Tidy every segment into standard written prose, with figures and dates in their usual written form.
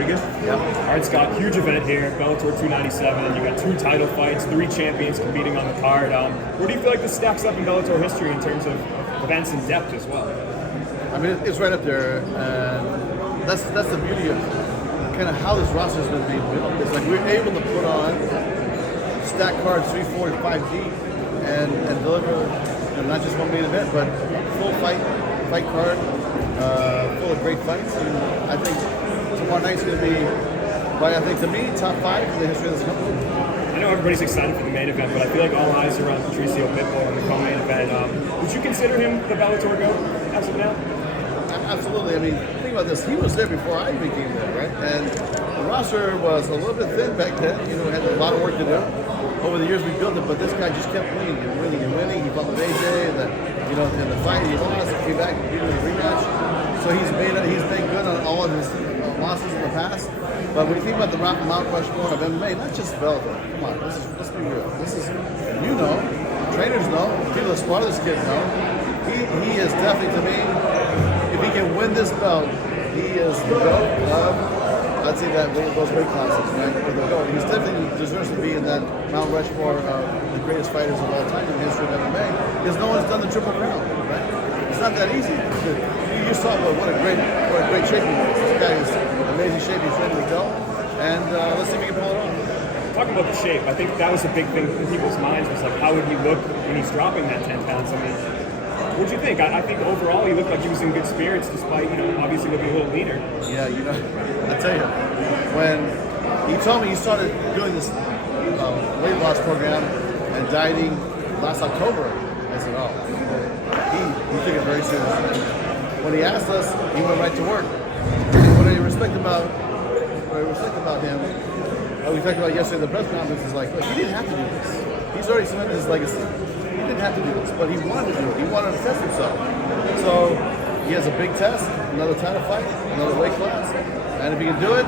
Pretty good? Yeah. All right, Scott, huge event here, Bellator 297. You got 2 title fights, 3 champions competing on the card. Where do you feel like this stacks up in Bellator history in terms of events and depth as well? I mean, it's right up there, and that's the beauty of kind of how this roster has been being built. It's like we're able to put on stack cards 3, 4, and 5 deep and deliver not just one main event, but full fight card, full of great fights. And I think tomorrow night's going to be, I think to me, top 5 in the history of this company. I know everybody's excited for the main event, but I feel like all eyes are on Pitbull in the co-main event. Would you consider him the Bellator GOAT as of now? Absolutely. I mean, think about this. He was there before I even came there, right? And the roster was a little bit thin back then. You know, we had a lot of work to do. Over the years we built it, but this guy just kept winning and winning and winning. He fought with AJ, and then, in the fight he lost, came back and beat him in the rematch. So he's made good on all of his losses in the past. But when you think about the Mount Rushmore of MMA, not just Bellator. Come on, let's be real. This is, trainers know, people that spar this kid know. He is definitely, to me, if he can win this belt, he is the GOAT of, I'd say that those weight classes, right? The GOAT. He's definitely deserves to be in that Mount Rushmore of the greatest fighters of all time in the history of MMA, because no one's done the Triple Crown, right? It's not that easy. You saw what a great shape he is. This guy is in amazing shape. He's ready to go, and let's see if he can pull it off. Talking about the shape, I think that was a big thing in people's minds, was like, how would he look when he's dropping that 10 pounds? I mean, what do you think? I think overall he looked like he was in good spirits, despite, obviously looking a little leaner. Yeah, I tell you, when he told me he started doing this weight loss program and dieting last October, I said, oh, he took it very seriously. When he asked us, he went right to work. What I respect about him, we talked about yesterday at the press conference, is like, look, he didn't have to do this. He's already cemented his legacy. He didn't have to do this, but he wanted to do it. He wanted to test himself. So he has a big test, another title fight, another weight class, and if he can do it,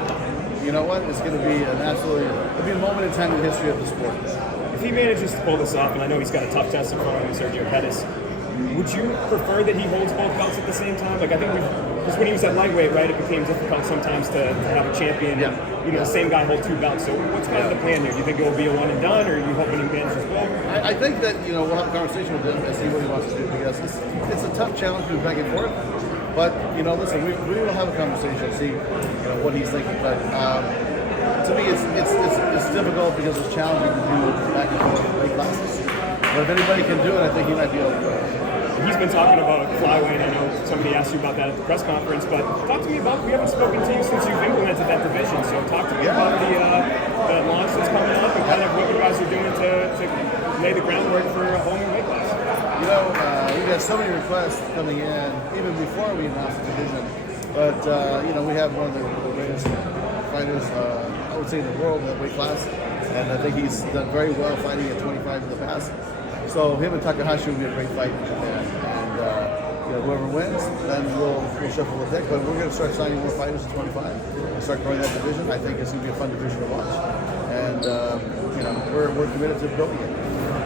you know what? It's going to be it'll be a moment in time in the history of the sport. If he manages to pull this off, and I know he's got a tough test in front of him, Sergio Pettis, would you prefer that he holds both belts at the same time? Like, I think because when he was at lightweight, right, it became difficult sometimes to have a champion. Yeah. The same guy hold 2 belts. So what's kind of the plan here? Do you think it will be a one and done, or are you hoping he manages both? I think that we'll have a conversation with him and see what he wants to do, because it's a tough challenge to back and forth. But listen, we will have a conversation and see what he's thinking. But to me, it's difficult because it's challenging to do back and forth weight classes. But if anybody can do it, I think he might be able to do it. He's been talking about flyweight. I know somebody asked you about that at the press conference, but talk to me about, we haven't spoken to you since you've implemented that division, so talk to me about the launch that's coming up and kind of what you guys are doing to lay the groundwork for a whole new weight class. We've got so many requests coming in, even before we announced the division, but we have one of the greatest fighters, I would say, in the world in that weight class, and I think he's done very well fighting at 25 in the past. So him and Takahashi will be a great fight in Japan, and whoever wins, then we'll shuffle the deck. But we're going to start signing more fighters at 25 and start growing that division. I think it's going to be a fun division to watch, and we're committed to building it.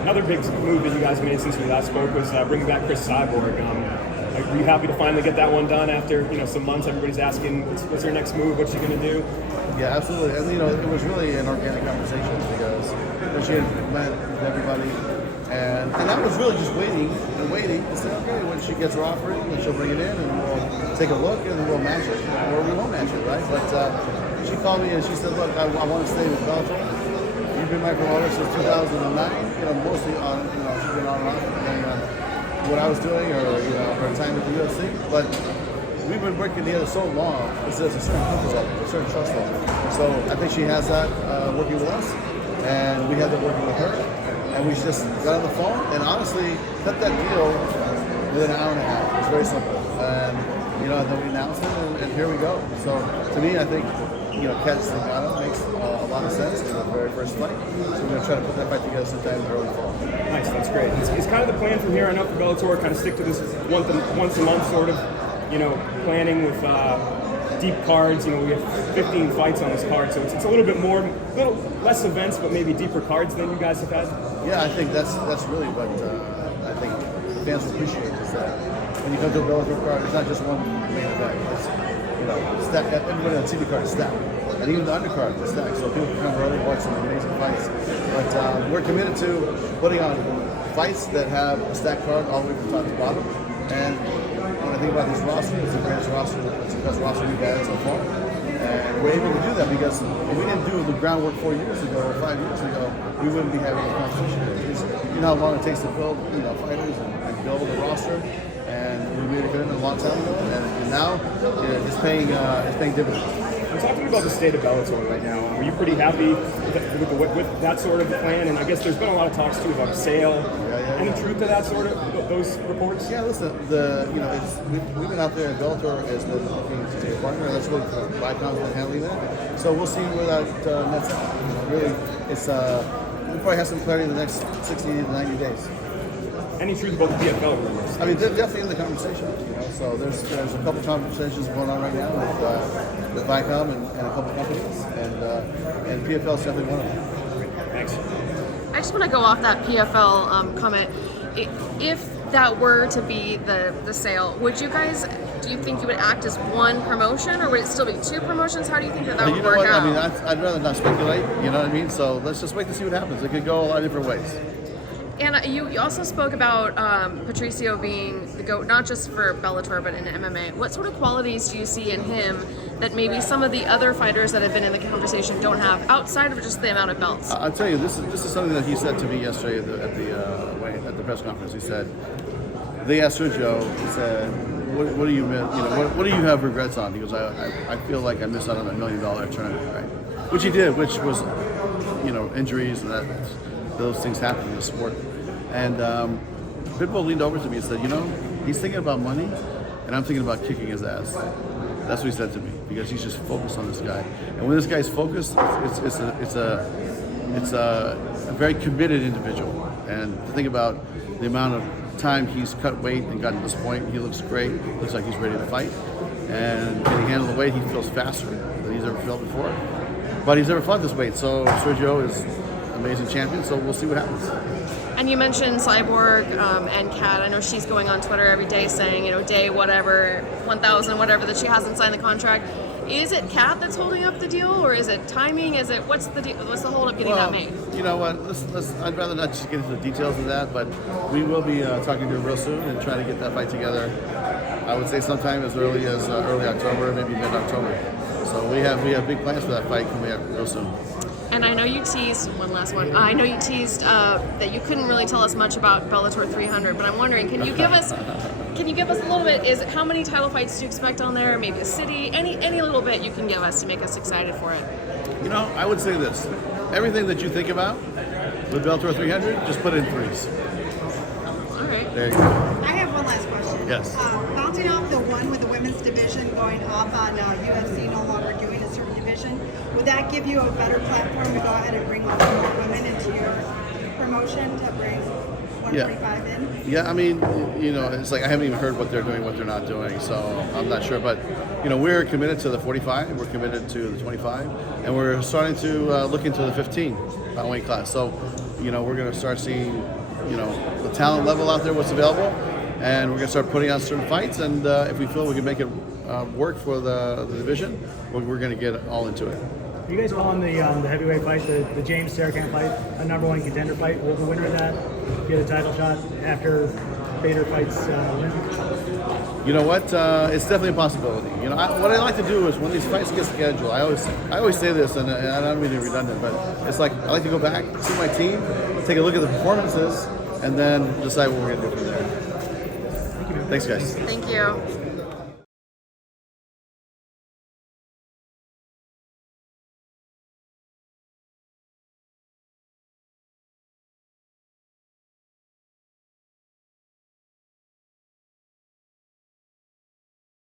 Another big move that you guys made since we last spoke was bringing back Cris Cyborg. Are you happy to finally get that one done after some months? Everybody's asking, what's her next move? What's she going to do? Yeah, absolutely. And it was really an organic conversation, because she had met with everybody. And I was really just waiting to say, okay, when she gets her offering, then she'll bring it in, and we'll take a look, and we'll match it, or we won't match it, right? But she called me and she said, look, I want to stay with Bellator. You've been my promoter since 2009. Mostly on, she's been on and off, depending on what I was doing, or her time at the UFC. But we've been working together so long, there's a certain comfort level, a certain trust level. So I think she has that working with us, and we have that working with her. And we just got on the phone and honestly cut that deal within an hour and a half. It's very simple. And then we announced it, and here we go. So to me, I think Kat Zingano makes a lot of sense in the very first fight. So we're going to try to put that fight together sometime in the early fall. Nice, that's great. It's kind of the plan from here. I know for Bellator, kind of stick to this once a month sort of, planning with deep cards. We have 15 fights on this card, so it's a little less events, but maybe deeper cards than you guys have had. Yeah, I think that's really what I think the fans appreciate, is that when you come to a Bellator card, it's not just one main event. It's, you know, stack, everybody on the TV card is stacked. And even the undercard is stacked, so people can come early, watch some amazing fights. But we're committed to putting on fights that have a stacked card all the way from top to bottom. And when I think about this roster, it's the greatest roster, it's the best roster we've had so far. And we're able to do that because if we didn't do the groundwork 4 years ago or 5 years ago, we wouldn't be having this conversation. You know how long it takes to build, you know, fighters and build a roster. And we made a commitment a long time ago, and now it's paying dividends. I'm talking about the state of Bellator right now. Are you pretty happy with that sort of plan? And I guess there's been a lot of talks too about a sale. Any truth to that sort of those reports? Yeah, listen, we've been out there at Bellator as the looking to take a partner. Let's look for Viacom's been handling that. So we'll see where that nets out. You know, really, we'll probably have some clarity in the next 60 to 90 days. Any truth about the PFL rumors? I mean, they're definitely in the conversation. You know, so there's a couple conversations going on right now with Viacom and a couple companies, and PFL is definitely one of them. Thanks. I just want to go off that PFL comment. If that were to be the sale, do you think you would act as one promotion, or would it still be two promotions? How do you think that would work out? I mean, I'd rather not speculate. You know what I mean? So let's just wait to see what happens. It could go a lot of different ways. And you also spoke about Patricio being the GOAT, not just for Bellator, but in MMA. What sort of qualities do you see in him that maybe some of the other fighters that have been in the conversation don't have, outside of just the amount of belts? I'll tell you, this is something that he said to me yesterday at the press conference. He said, they asked Sergio, he said, what do you miss? You know, what do you have regrets on? He goes, I feel like I missed out on $1 million tournament, right? Which he did, which was, you know, injuries and those things happen in the sport. And Pitbull leaned over to me and said, you know, he's thinking about money, and I'm thinking about kicking his ass. That's what he said to me, because he's just focused on this guy. And when this guy's focused, it's a very committed individual. And to think about the amount of time he's cut weight and gotten to this point, he looks great. Looks like he's ready to fight. And can he handle the weight? He feels faster than he's ever felt before. But he's never fought this weight, so Sergio is an amazing champion. So we'll see what happens. And you mentioned Cyborg and Kat. I know she's going on Twitter every day saying, you know, day whatever, 1,000, whatever, that she hasn't signed the contract. Is it Kat that's holding up the deal, or is it timing? Is it what's the hold up getting that made? You know what? I'd rather not just get into the details of that, but we will be talking to her real soon and trying to get that fight together. I would say sometime as early as early October, maybe mid-October. So we have big plans for that fight coming up real soon. And I know you teased, one last one, I know you teased that you couldn't really tell us much about Bellator 300, but I'm wondering, can you give us a little bit, how many title fights do you expect on there, maybe the city, any little bit you can give us to make us excited for it? You know, I would say this, everything that you think about with Bellator 300, just put it in threes. All right. There you go. I have one last question. Yes. Bouncing off the one with the women's division going off on UFC no longer doing a certain division, would that give you a better platform to go ahead and bring more women into your promotion to bring 145 in? Yeah, I mean, you know, it's like I haven't even heard what they're doing, what they're not doing, so I'm not sure. But, you know, we're committed to the 45, we're committed to the 25, and we're starting to look into the 15 weight class. So, you know, we're going to start seeing, you know, the talent level out there, what's available, and we're going to start putting on certain fights, and if we feel we can make it work for the division, we're going to get all into it. Are you guys calling the heavyweight fight, the James Sarachan fight, a number one contender fight? Will the winner of that get a title shot after Bader fights Lynn? You know what? It's definitely a possibility. You know, what I like to do is when these fights get scheduled, I always say this, and I don't mean to be redundant, but it's like I like to go back, see my team, take a look at the performances, and then decide what we're going to do from there. Thanks, guys. Thank you.